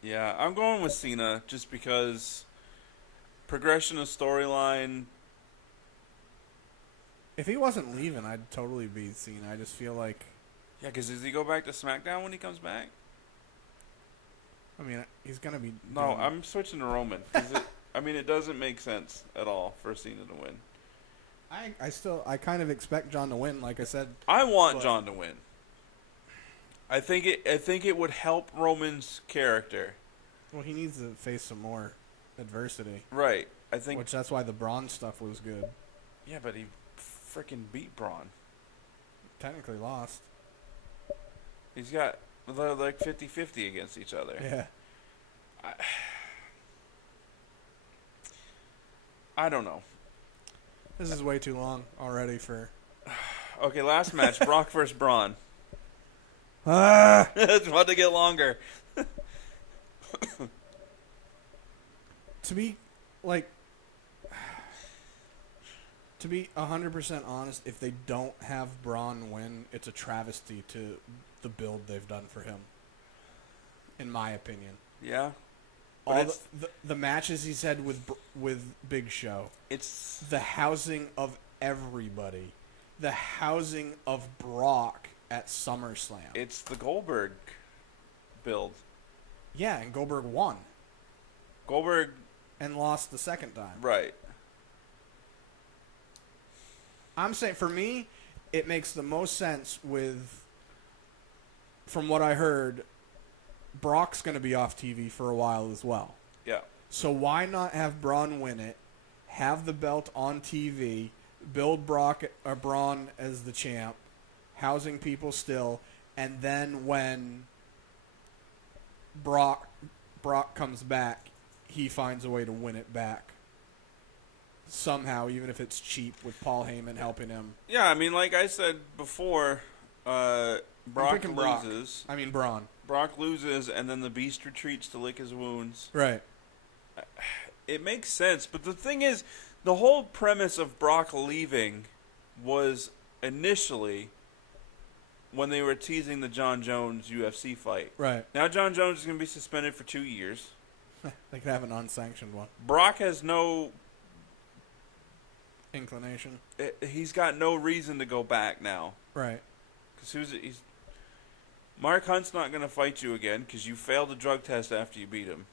Yeah, I'm going with Cena just because progression of storyline. If he wasn't leaving, I'd totally be Cena. I just feel like... Yeah, because does he go back to SmackDown when he comes back? I mean, he's going to be... No, doing- I'm switching to Roman. It doesn't make sense at all for Cena to win. I kind of expect John to win, like I said. I want But- John to win. I think it would help Roman's character. Well, he needs to face some more adversity. Right. I think. Which that's why the Braun stuff was good. Yeah, but he freaking beat Braun. Technically lost. He's got they're like 50-50 against each other. Yeah. I don't know. This is way too long already for... Okay, last match, Brock versus Braun. Ah! It's about to get longer. To be 100% honest, if they don't have Braun win, it's a travesty to the build they've done for him. In my opinion. Yeah. All the matches he's had with Big Show. It's The housing of everybody. The housing of Brock at SummerSlam. It's the Goldberg build. Yeah, and Goldberg won. Goldberg and lost the second time. Right. I'm saying, for me, it makes the most sense with, from what I heard, Brock's going to be off TV for a while as well. Yeah. So why not have Braun win it, have the belt on TV, build Braun as the champ, housing people still, and then when Brock comes back, he finds a way to win it back. Somehow, even if it's cheap, with Paul Heyman helping him. Yeah, I mean, like I said before, Brock loses. Braun. Brock loses, and then the Beast retreats to lick his wounds. Right. It makes sense, but the thing is, the whole premise of Brock leaving was initially when they were teasing the John Jones UFC fight. Right. Now John Jones is going to be suspended for 2 years. They could have an unsanctioned one. Brock has no inclination. He's got no reason to go back now. Right. Because Mark Hunt's not going to fight you again because you failed a drug test after you beat him.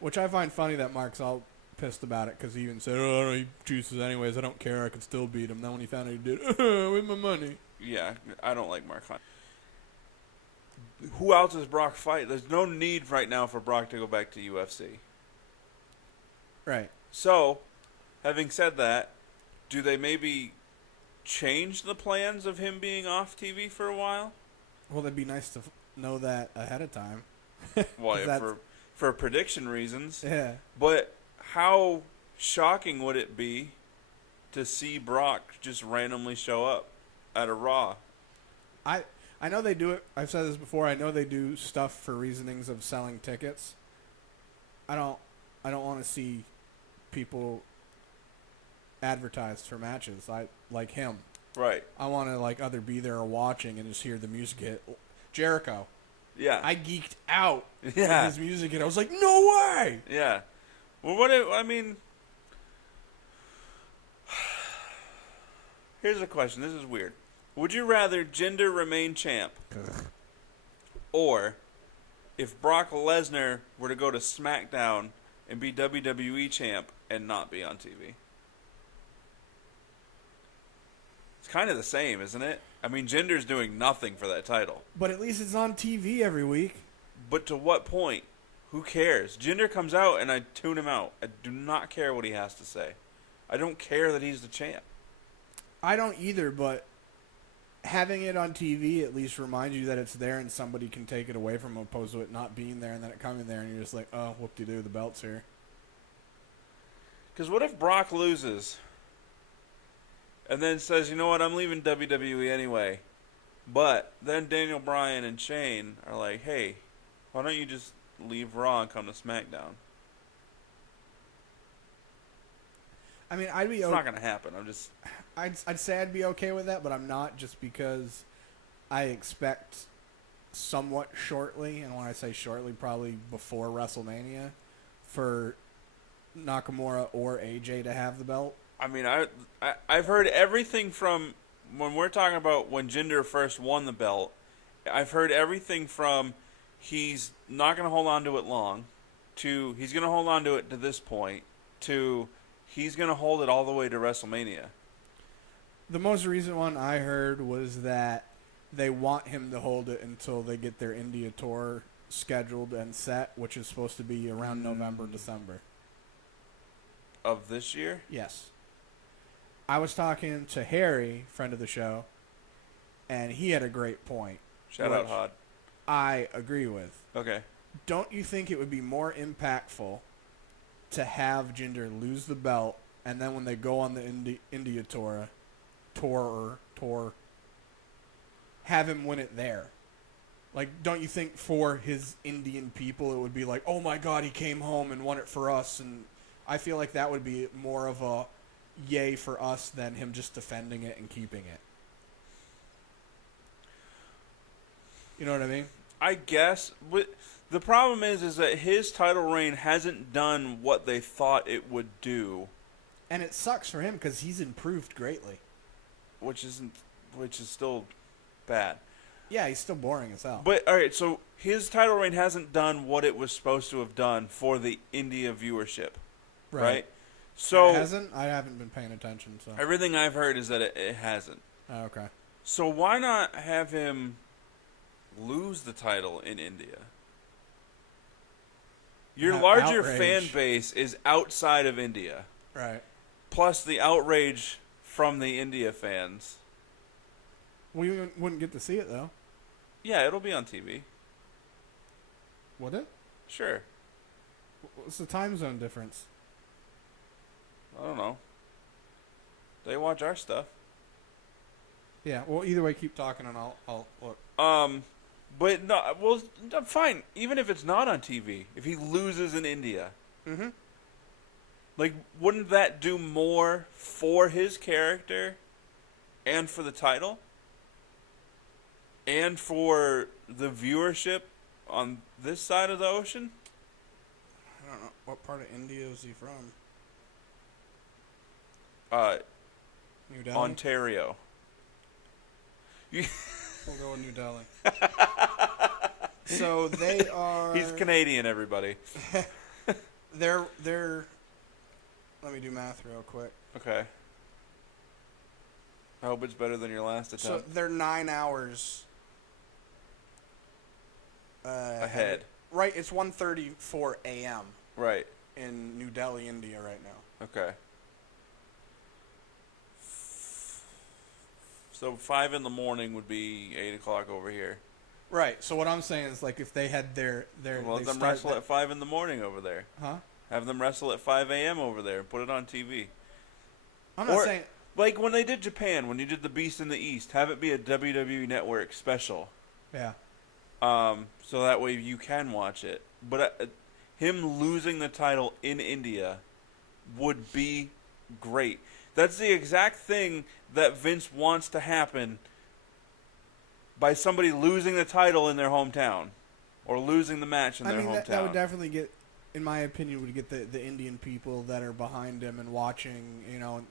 Which I find funny that Mark's all pissed about it because he even said, "Oh, he chooses anyways. I don't care. I can still beat him." Then when he found out he did, with my money. Yeah, I don't like Mark Hunt. Who else does Brock fight? There's no need right now for Brock to go back to UFC. Right. So, having said that, do they maybe change the plans of him being off TV for a while? Well, it'd be nice to know that ahead of time. Well, yeah, for prediction reasons. Yeah. But how shocking would it be to see Brock just randomly show up at a Raw? I know they do it. I've said this before. I know they do stuff for reasonings of selling tickets. I don't want to see people advertised for matches. I like him. Right. I want to either be there or watching and just hear the music hit. Jericho. Yeah. I geeked out when Yeah. his music hit. I was like, no way! Yeah. Well, here's a question. This is weird. Would you rather Jinder remain champ? Or if Brock Lesnar were to go to SmackDown and be WWE champ and not be on TV? It's kind of the same, isn't it? I mean, Jinder's doing nothing for that title. But at least it's on TV every week. But to what point? Who cares? Jinder comes out and I tune him out. I do not care what he has to say. I don't care that he's the champ. I don't either, but having it on TV at least reminds you that it's there and somebody can take it away from him, opposed to it not being there and then it coming there and you're just like, oh, whoop-de-doo, the belt's here. Because what if Brock loses and then says, you know what, I'm leaving WWE anyway. But then Daniel Bryan and Shane are like, hey, why don't you just leave Raw and come to SmackDown? I mean, I'd be It's not going to happen. I'd say I'd be okay with that, but I'm not, just because I expect somewhat shortly, and when I say shortly, probably before WrestleMania, for Nakamura or AJ to have the belt. I mean, I've heard everything from when we're talking about when Jinder first won the belt. I've heard everything from he's not going to hold on to it long, to he's going to hold on to it to this point, to he's going to hold it all the way to WrestleMania. The most recent one I heard was that they want him to hold it until they get their India tour scheduled and set, which is supposed to be around November, December. Of this year? Yes. I was talking to Harry, friend of the show, and he had a great point. Shout out, Hod. I agree with. Okay. Don't you think it would be more impactful to have Jinder lose the belt, and then when they go on the India tour, have him win it there? Like, don't you think for his Indian people it would be like, oh my God, he came home and won it for us? And I feel like that would be more of a yay for us than him just defending it and keeping it. You know what I mean? I guess. But the problem is that his title reign hasn't done what they thought it would do. And it sucks for him because he's improved greatly. Which is still bad. Yeah, he's still boring as hell. But, all right, so his title reign hasn't done what it was supposed to have done for the India viewership. right? So it hasn't? I haven't been paying attention. So everything I've heard is that it hasn't. oh, okay. So why not have him lose the title in India? Your larger Outrage. fan base is outside of India. Right. Plus the outrage from the India fans. We wouldn't get to see it though. Yeah, it'll be on TV. Would it? Sure. What's the time zone difference? I don't know. They watch our stuff. Yeah. Well, either way, keep talking and I'll look. But no, well, fine. Even if it's not on TV, if he loses in India, Mm-hmm. like, wouldn't that do more for his character, and for the title, and for the viewership on this side of the ocean? I don't know what part of India is he from. New Delhi. Ontario. We'll go with New Delhi. So they are. He's Canadian, everybody. They're. Let me do math real quick. Okay. I hope it's better than your last So attempt. they're 9 hours Ahead. Right, it's 1:34 a.m. Right. in New Delhi, India, right now. Okay. So 5 in the morning would be 8 o'clock over here. Right. So what I'm saying is, like, if they had their Well, let them wrestle at 5 in the morning over there. Huh? Have them wrestle at 5 a.m. over there. Put it on TV. I'm not saying. Like when they did Japan, when you did the Beast in the East, have it be a WWE Network special. Yeah. So that way you can watch it. But him losing the title in India would be great. That's the exact thing that Vince wants to happen by somebody losing the title in their hometown or losing the match in their hometown. That would definitely get, in my opinion, would get the Indian people that are behind him and watching,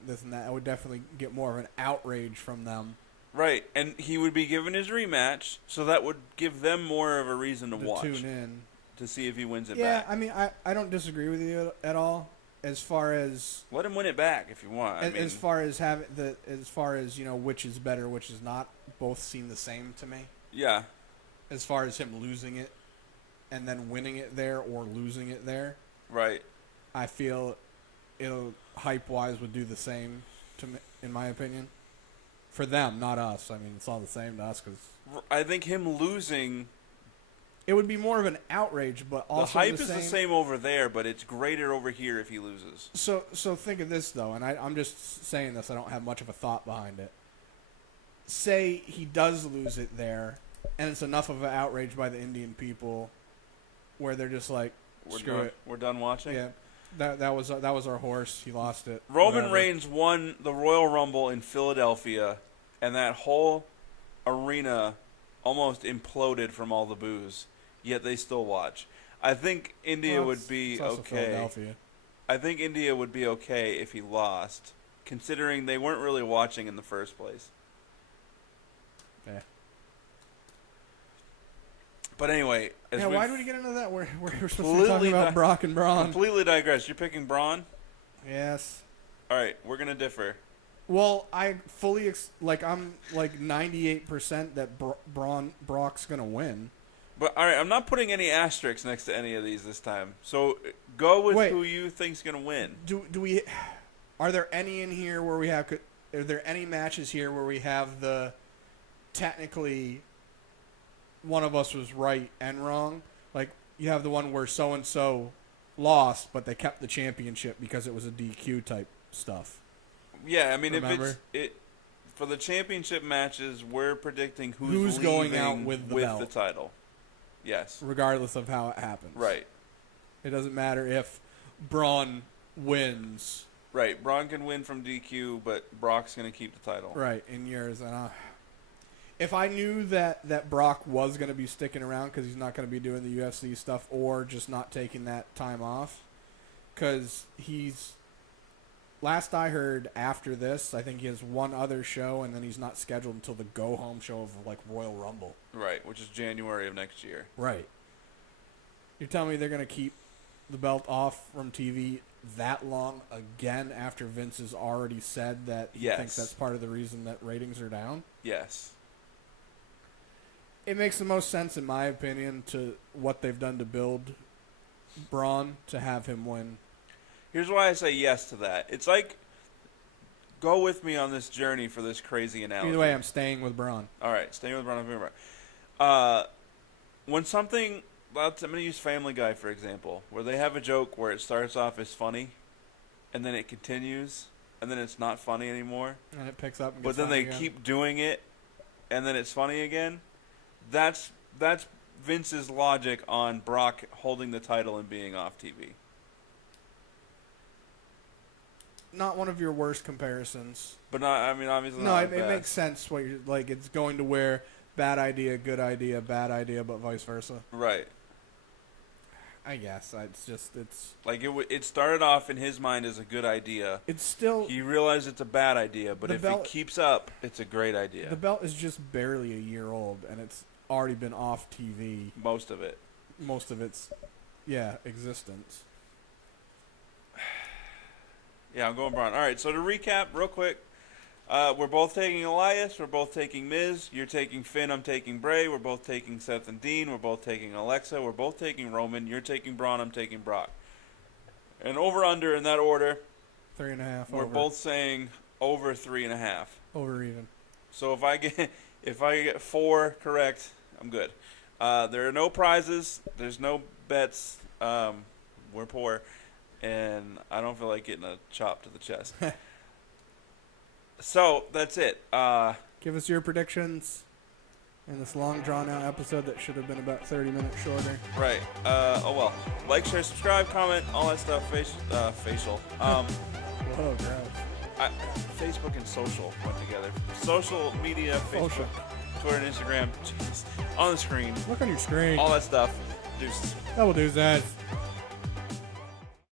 this and that. I would definitely get more of an outrage from them. Right, and he would be given his rematch, so that would give them more of a reason to watch. Tune in. To see if he wins it Yeah, back. I mean, I don't disagree with you at all. As far as let him win it back if you want. as far as which is better, which is not, both seem the same to me. Yeah. As far as him losing it and then winning it there or losing it there. Right. I feel it'll hype wise would do the same to me, in my opinion. For them, not us. I mean, it's all the same to us because I think him losing. It would be more of an outrage, but also the hype is the same over there, but it's greater over here if he loses. So think of this though, and I'm just saying this. I don't have much of a thought behind it. Say he does lose it there, and it's enough of an outrage by the Indian people, where they're just like, "Screw it, we're done watching." Yeah, that was our horse. He lost it. Roman Reigns won the Royal Rumble in Philadelphia, and that whole arena almost imploded from all the boos. Yet they still watch. I think India would be okay. I think India would be okay if he lost, considering they weren't really watching in the first place. Yeah. But anyway, why did we get into that? We're supposed to be talking about Brock and Braun. Completely digress. You're picking Braun? Yes. All right, we're gonna differ. Well, I fully I'm like 98% that Brock's gonna win. But all right, I'm not putting any asterisks next to any of these this time. So go with who you think's gonna win. Do we? Are there any in here where we have? Are there any matches here where we have the technically one of us was right and wrong? Like you have the one where so and so lost, but they kept the championship because it was a DQ type stuff. Yeah, I mean, Remember? if it's for the championship matches, we're predicting who's going out with the title. Yes. Regardless of how it happens. Right. It doesn't matter if Braun wins. Right. Braun can win from DQ, but Brock's going to keep the title. Right. In yours. If I knew that Brock was going to be sticking around because he's not going to be doing the UFC stuff or just not taking that time off, because he's... Last I heard, after this, I think he has one other show, and then he's not scheduled until the go-home show of, Royal Rumble. Right, which is January of next year. Right. You're telling me they're going to keep the belt off from TV that long again after Vince has already said that he Yes. thinks that's part of the reason that ratings are down. Yes. It makes the most sense, in my opinion, to what they've done to build Braun to have him win. Here's why I say yes to that. It's like, go with me on this journey for this crazy analogy. Either way, I'm staying with Braun. All right, staying with Braun. When something, I'm going to use Family Guy for example, where they have a joke where it starts off as funny, and then it continues, and then it's not funny anymore. And it picks up and But gets then they funny again. keep doing it, and then it's funny again. That's Vince's logic on Brock holding the title and being off TV. Not one of your worst comparisons. But not, I mean, obviously No, not it bad. makes sense. What you're like, it's going to where bad idea, bad idea, but vice versa. Right. I guess it's Like it started off in his mind as a good idea. it's still He realized it's a bad idea, but The if belt- it keeps up, it's a great idea. the belt is just barely a year old, and it's already been off TV. Most of it. Most of its existence. Yeah, I'm going Braun. All right, so to recap real quick, we're both taking Elias. We're both taking Miz. You're taking Finn. I'm taking Bray. We're both taking Seth and Dean. We're both taking Alexa. We're both taking Roman. You're taking Braun. I'm taking Brock. And over under in that order, 3.5. we're both saying over 3.5. over even. So if I get 4 correct, I'm good. There are no prizes. There's no bets. We're poor, and I don't feel like getting a chop to the chest. So that's it. Give us your predictions in this long, drawn-out episode that should have been about 30 minutes shorter. Right. Oh well. Like, share, subscribe, comment, all that stuff. Facial. Whoa, gross. Facebook and social went together. Social media, Facebook, Social. Twitter, and Instagram. Jesus. On the screen. Look on your screen. All that stuff. Deuces. That will do that.